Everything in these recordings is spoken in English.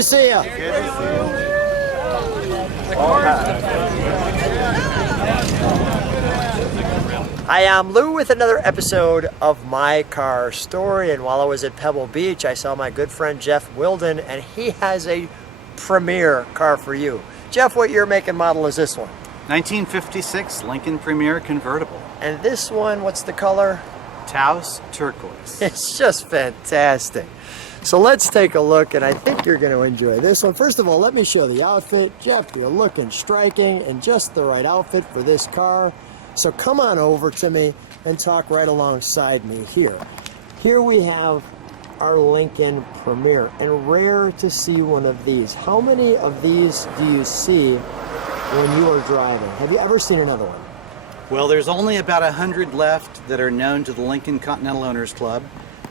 to see you. Good to see you. Hi, I'm Lou with another episode of My Car Story, and while I was at Pebble Beach, I saw my good friend Jeff Wildin, and he has a Premiere car for you. Jeff, what year, make, and model is this one? 1956 Lincoln Premiere Convertible. And this one, what's the color? Taos Turquoise. It's just fantastic. So let's take a look, and I think you're going to enjoy this one. First of all, let me show the outfit. Jeff, you're looking striking and just the right outfit for this car. So come on over to me and talk right alongside me here. Here we have our Lincoln Premiere, and rare to see one of these. How many of these do you see when you are driving? Have you ever seen another one? Well, there's only about 100 left that are known to the Lincoln Continental Owners Club.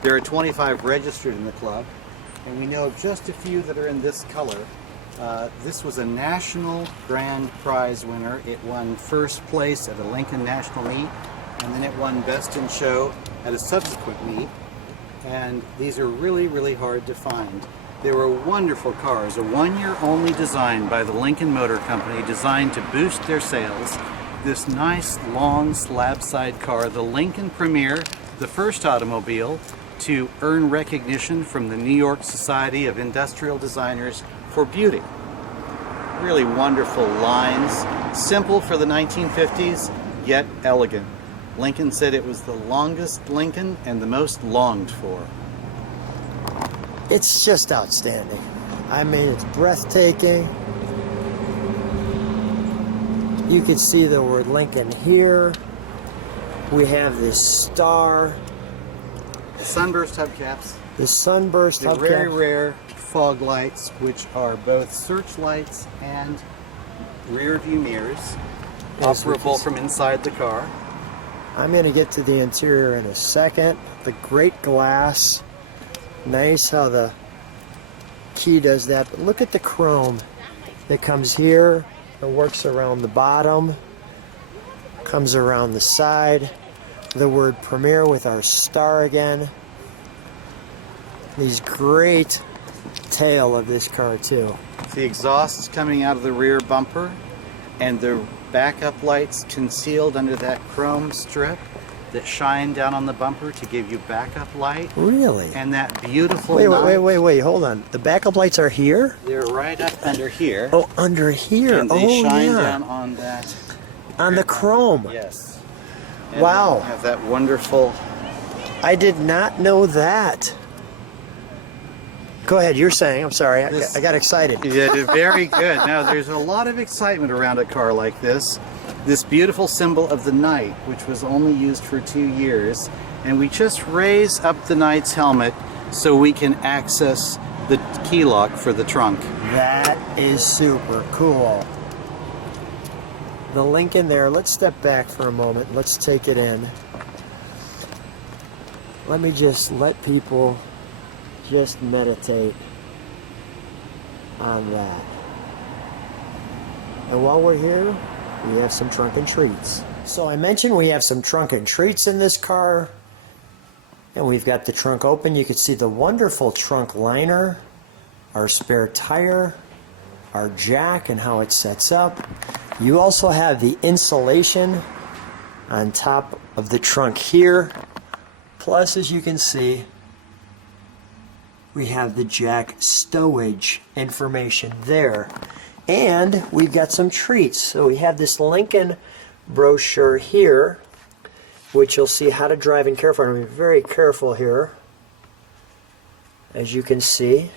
There are 25 registered in the club, and we know of just a few that are in this color. This was a national grand prize winner. It won first place at a Lincoln National meet, and then it won Best in Show at a subsequent meet. And these are really, really hard to find. They were wonderful cars, a one-year-only design by the Lincoln Motor Company, designed to boost their sales. This nice, long, slab-side car, the Lincoln Premiere, the first automobile to earn recognition from the New York Society of Industrial Designers for beauty. Really wonderful lines, simple for the 1950s, yet elegant. Lincoln said it was the longest Lincoln and the most longed for. It's just outstanding. I mean, it's breathtaking. You can see the word Lincoln here. We have this star. The sunburst hubcaps. The sunburst hubcaps. The very rare fog lights, which are both searchlights and rear view mirrors, operable from inside the car. I'm going to get to the interior in a second. The great glass. Nice how the key does that. But look at the chrome that comes here. It works around the bottom. Comes around the side. The word Premiere with our star again. These great tail of this car too. The exhaust's coming out of the rear bumper, and the backup lights concealed under that chrome strip that shine down on the bumper to give you backup light. Really? And that beautiful Wait, hold on. The backup lights are here? They're right up under here. Oh, under here. And they shine down on that. On the chrome. Yes. And wow. Have that wonderful. I did not know that. Go ahead, you're saying. I'm sorry, I got excited. You did very good. Now, there's a lot of excitement around a car like this. This beautiful symbol of the Knight, which was only used for 2 years. And we just raise up the Knight's helmet so we can access the key lock for the trunk. That is super cool. The Lincoln there, let's step back for a moment. Let's take it in. Let me just let people just meditate on that. And while we're here, we have some trunk and treats. So I mentioned we have some trunk and treats in this car. And we've got the trunk open. You can see the wonderful trunk liner, our spare tire, our jack and how it sets up. You also have the insulation on top of the trunk here. Plus, as you can see, we have the jack stowage information there. And we've got some treats. So we have this Lincoln brochure here, which you'll see how to drive and care for. I'm going to be very careful here, as you can see.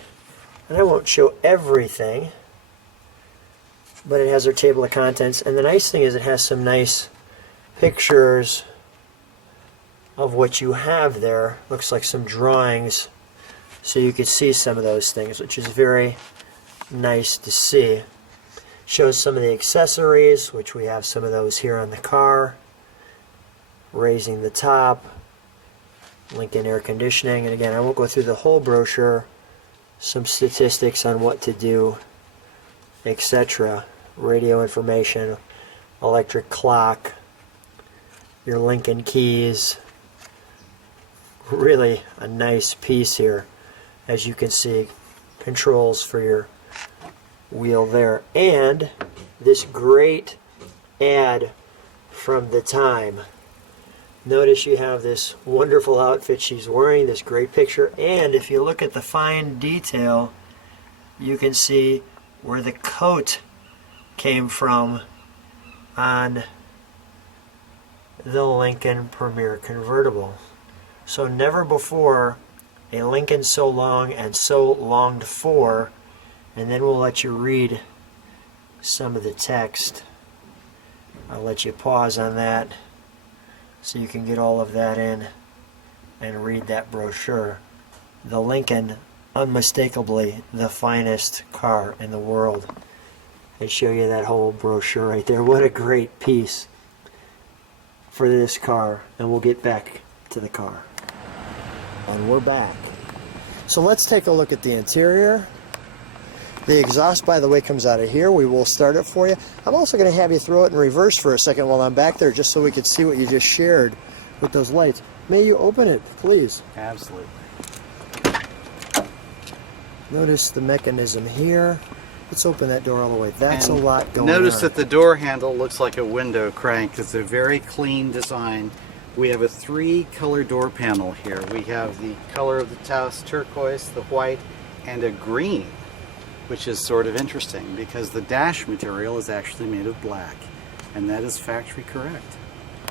And I won't show everything, but it has our table of contents. And the nice thing is it has some nice pictures of what you have there. Looks like some drawings, so you can see some of those things, which is very nice to see. Shows some of the accessories, which we have some of those here on the car. Raising the top, Lincoln air conditioning, and again, I won't go through the whole brochure. Some statistics on what to do, etc. Radio information, electric clock, your Lincoln keys. Really a nice piece here, as you can see. controls for your wheel there. And this great ad from the time. Notice you have this wonderful outfit she's wearing, this great picture, and if you look at the fine detail, you can see where the coat came from on the Lincoln Premiere Convertible. So never before a Lincoln so long and so longed for, and then we'll let you read some of the text. I'll let you pause on that so you can get all of that in and read that brochure. The Lincoln, unmistakably the finest car in the world. I show you that whole brochure right there. What a great piece for this car. And we'll get back to the car. And we're back. So let's take a look at the interior. The exhaust, by the way, comes out of here. We will start it for you. I'm also going to have you throw it in reverse for a second while I'm back there, just so we can see what you just shared with those lights. May you open it, please? Absolutely. Notice the mechanism here. Let's open that door all the way. That's a lot going on. Notice that the door handle looks like a window crank. It's a very clean design. We have a 3-color door panel here. We have the color of the Taos Turquoise, the white, and a green, which is sort of interesting because the dash material is actually made of black, and that is factory correct.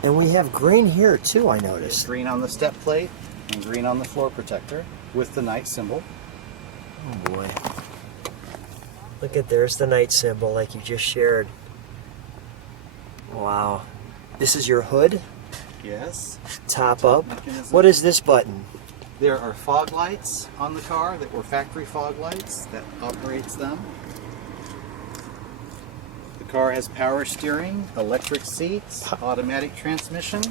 And we have green here too, I noticed. There's green on the step plate and green on the floor protector with the night symbol. Oh boy. Look at, there's the night symbol like you just shared. Wow. This is your hood? Yes. Top up. Mechanism. What is this button? There are fog lights on the car that were factory fog lights that operates them. The car has power steering, electric seats, automatic transmission,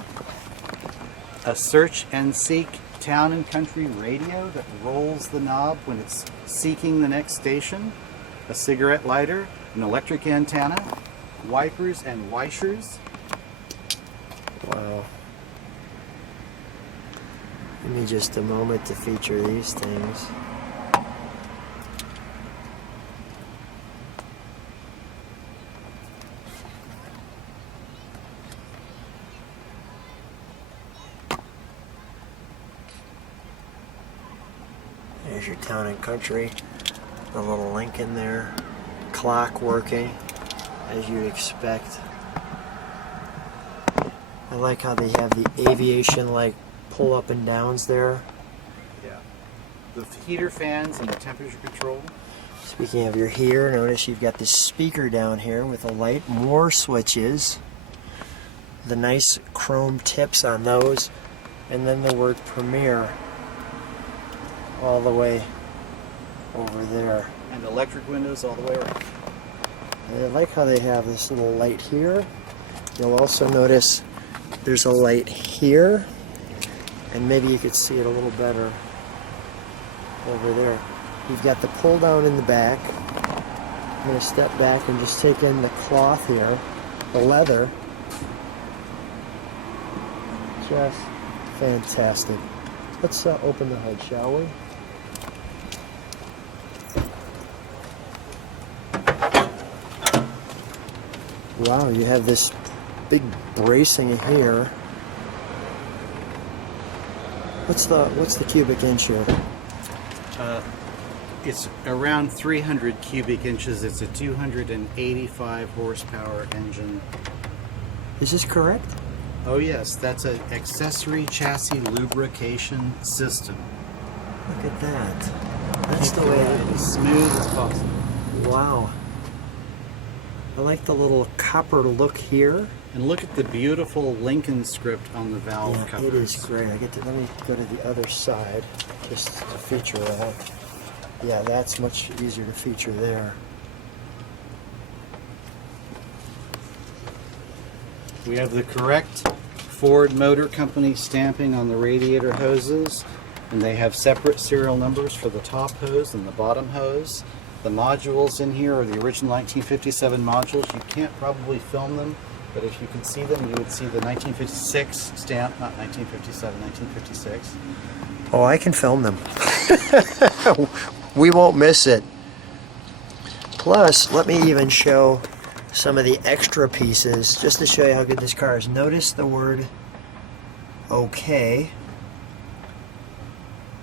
a search and seek town and country radio that rolls the knob when it's seeking the next station, a cigarette lighter, an electric antenna, wipers and wishers. Wow. Give me just a moment to feature these things. There's your town and country, the little Lincoln there, clock working as you'd expect. I like how they have the aviation like pull up and downs there. Yeah. The heater fans and the temperature control. Speaking of your heater, notice you've got this speaker down here with a light, more switches, the nice chrome tips on those, and then the word Premiere all the way over there. And electric windows all the way around. And I like how they have this little light here. You'll also notice there's a light here, and maybe you could see it a little better over there. You've got the pull down in the back. I'm going to step back and just take in the cloth here, the leather. Just fantastic. Let's open the hood, shall we? Wow, you have this big bracing here. What's the cubic inch here? It's around 300 cubic inches. It's a 285 horsepower engine. Is this correct? Oh yes, that's an accessory chassis lubrication system. Look at that. That's the way it As is. smooth as possible. Wow. I like the little copper look here. And look at the beautiful Lincoln script on the valve Yeah, covers. it is great. Let me go to the other side just to feature that. Yeah, that's much easier to feature there. We have the correct Ford Motor Company stamping on the radiator hoses, and they have separate serial numbers for the top hose and the bottom hose. The modules in here are the original 1957 modules. You can't probably film them, but if you could see them, you would see the 1956 stamp, not 1957, 1956. Oh, I can film them. we won't miss it. Plus, let me even show some of the extra pieces just to show you how good this car is. Notice the word okay.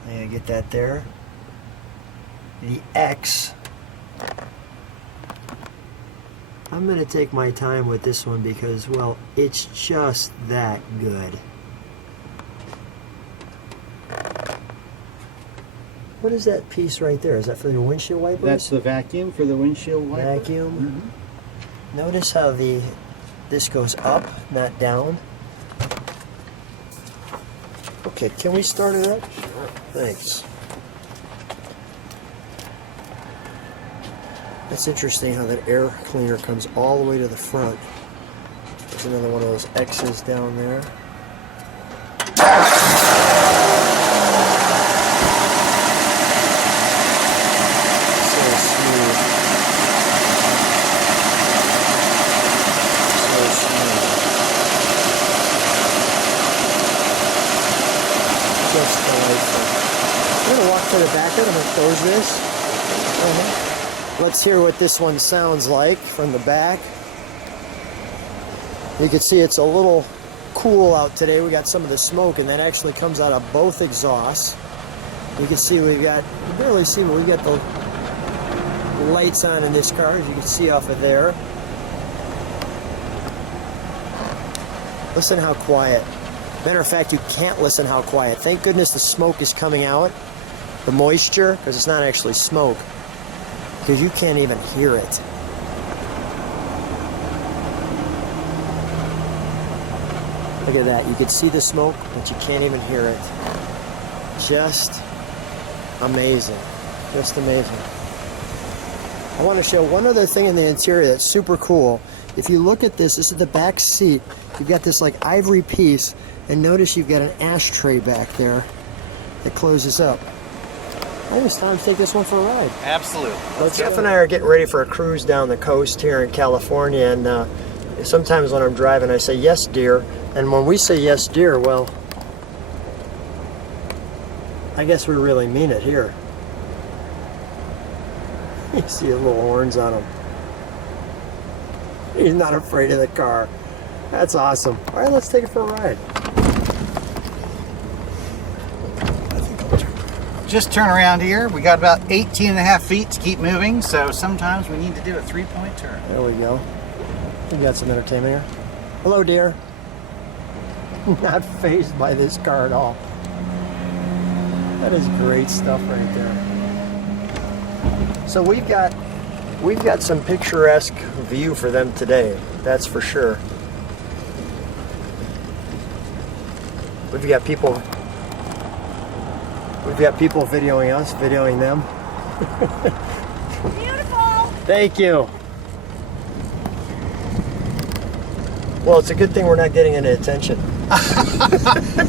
I'm gonna get that there. The X. I'm going to take my time with this one because, well, it's just that good. What is that piece right there? Is that for the windshield wipers? That's the vacuum for the windshield wiper. Vacuum. Notice how this goes up, not down. Okay, can we start it up? Sure. Thanks. That's interesting how that air cleaner comes all the way to the front. There's another one of those X's down there. So smooth. So smooth. Just delightful. I'm going to walk to the back of it. I'm going to close this. Let's hear what this one sounds like from the back. You can see it's a little cool out today. We got some of the smoke, and that actually comes out of both exhausts. You can see we've got, you barely see, but we've got the lights on in this car, as you can see off of there. Listen how quiet. Matter of fact, you can't listen how quiet. Thank goodness the smoke is coming out, the moisture, because it's not actually smoke. Because you can't even hear it. Look at that. You can see the smoke, but you can't even hear it. Just amazing. Just amazing. I want to show one other thing in the interior that's super cool. If you look at this is the back seat. You've got this like ivory piece, and notice you've got an ashtray back there that closes up. I think it's time to take this one for a ride. Absolutely. Well, Jeff and I are getting ready for a cruise down the coast here in California, and sometimes when I'm driving I say, yes, dear. And when we say yes, dear, well, I guess we really mean it here. You see the little horns on him. He's not afraid of the car. That's awesome. All right, let's take it for a ride. Just turn around here. We got about 18.5 feet to keep moving, so sometimes we need to do a 3-point turn. There we go. We got some entertainment here. Hello, dear. Not fazed by this car at all. That is great stuff right there. So we've got some picturesque view for them today. That's for sure. We've got people videoing us, videoing them. Beautiful! Thank you. Well, it's a good thing we're not getting any attention.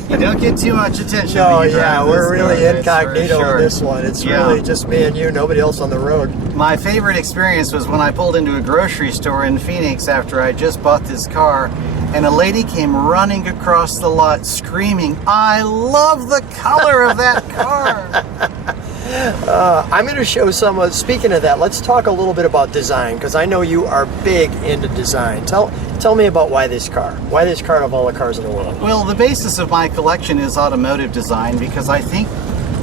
You don't get too much attention. No, when you yeah, drive we're this really car, incognito sure. in this one. It's Yeah. really just me and you, nobody else on the road. My favorite experience was when I pulled into a grocery store in Phoenix after I just bought this car, and a lady came running across the lot screaming, "I love the color of that car!" I'm going to show someone, speaking of that, let's talk a little bit about design, because I know you are big into design. Tell me about why this car of all the cars in the world. Well, the basis of my collection is automotive design, because I think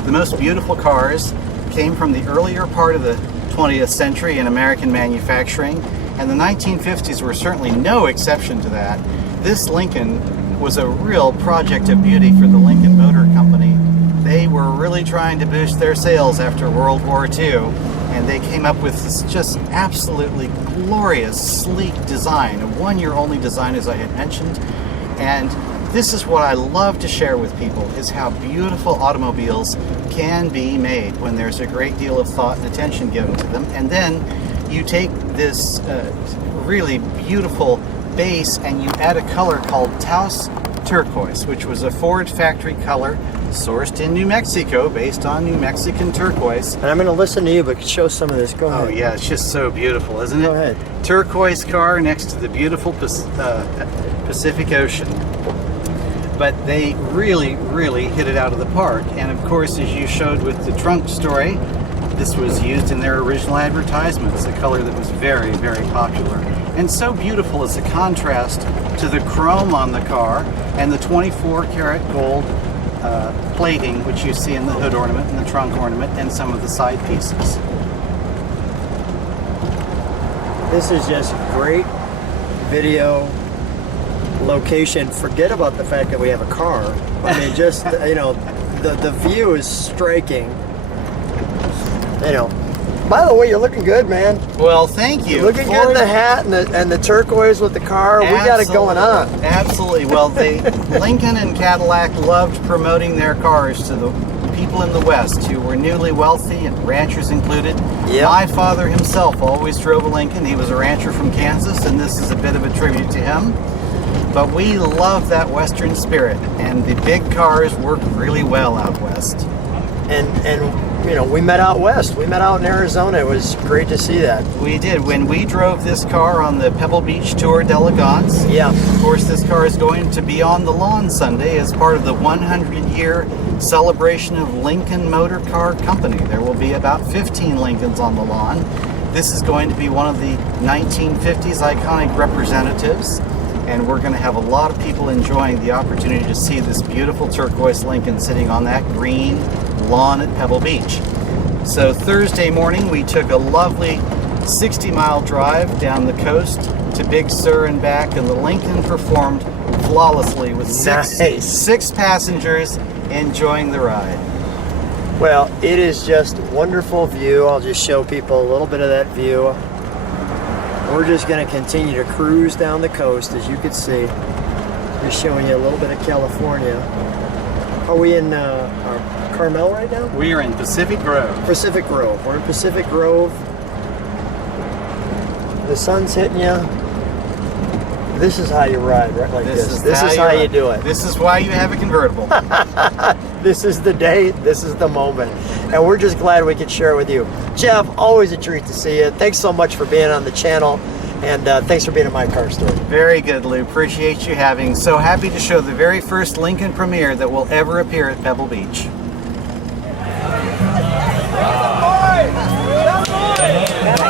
the most beautiful cars came from the earlier part of the 20th century in American manufacturing, and the 1950s were certainly no exception to that. This Lincoln was a real project of beauty for the Lincoln Motor Company. They were really trying to boost their sales after World War II, and they came up with this just absolutely glorious, sleek design, a one-year-only design, as I had mentioned. And this is what I love to share with people, is how beautiful automobiles can be made when there's a great deal of thought and attention given to them. And then you take this really beautiful base and you add a color called Taos Turquoise, which was a Ford factory color sourced in New Mexico based on New Mexican turquoise. And I'm going to listen to you, but show some of this. Go ahead. Oh yeah, it's just so beautiful, isn't it? Go ahead. Turquoise car next to the beautiful Pacific Ocean. But they really, really hit it out of the park. And of course, as you showed with the trunk story, This was used in their original advertisements, a color that was very, very popular. And so beautiful is the contrast to the chrome on the car and the 24-karat gold plating, which you see in the hood ornament and the trunk ornament and some of the side pieces. This is just great video location. Forget about the fact that we have a car. I mean, just, you know, the view is striking. You know, by the way, you're looking good, man. Well, thank you. Looking good in the hat and the turquoise with the car. We got it going on. Absolutely. Well, Lincoln and Cadillac loved promoting their cars to the people in the West who were newly wealthy, and ranchers included. Yep. My father himself always drove a Lincoln. He was a rancher from Kansas, and this is a bit of a tribute to him. But we love that Western spirit, and the big cars work really well out west. And you know, we met out west. We met out in Arizona. It was great to see that. We did. When we drove this car on the Pebble Beach Tour d'Elegance, yeah. Of course, this car is going to be on the lawn Sunday as part of the 100-year celebration of Lincoln Motor Car Company. There will be about 15 Lincolns on the lawn. This is going to be one of the 1950s iconic representatives, and we're going to have a lot of people enjoying the opportunity to see this beautiful turquoise Lincoln sitting on that green lawn at Pebble Beach. So Thursday morning we took a lovely 60-mile drive down the coast to Big Sur and back, and the Lincoln performed flawlessly with six passengers enjoying the ride. Well, it is just wonderful view. I'll just show people a little bit of that view. We're just going to continue to cruise down the coast, as you can see. Just showing you a little bit of California. Are we in Carmel right now? We are in Pacific Grove. Pacific Grove. We're in Pacific Grove. The sun's hitting you. This is how you ride, right? Like this. This is how you do it. This is why you have a convertible. This is the day. This is the moment. And we're just glad we could share it with you. Jeff, always a treat to see you. Thanks so much for being on the channel. And thanks for being in my car story. Very good, Lou. Appreciate you having. So happy to show the very first Lincoln Premiere that will ever appear at Pebble Beach. Boy!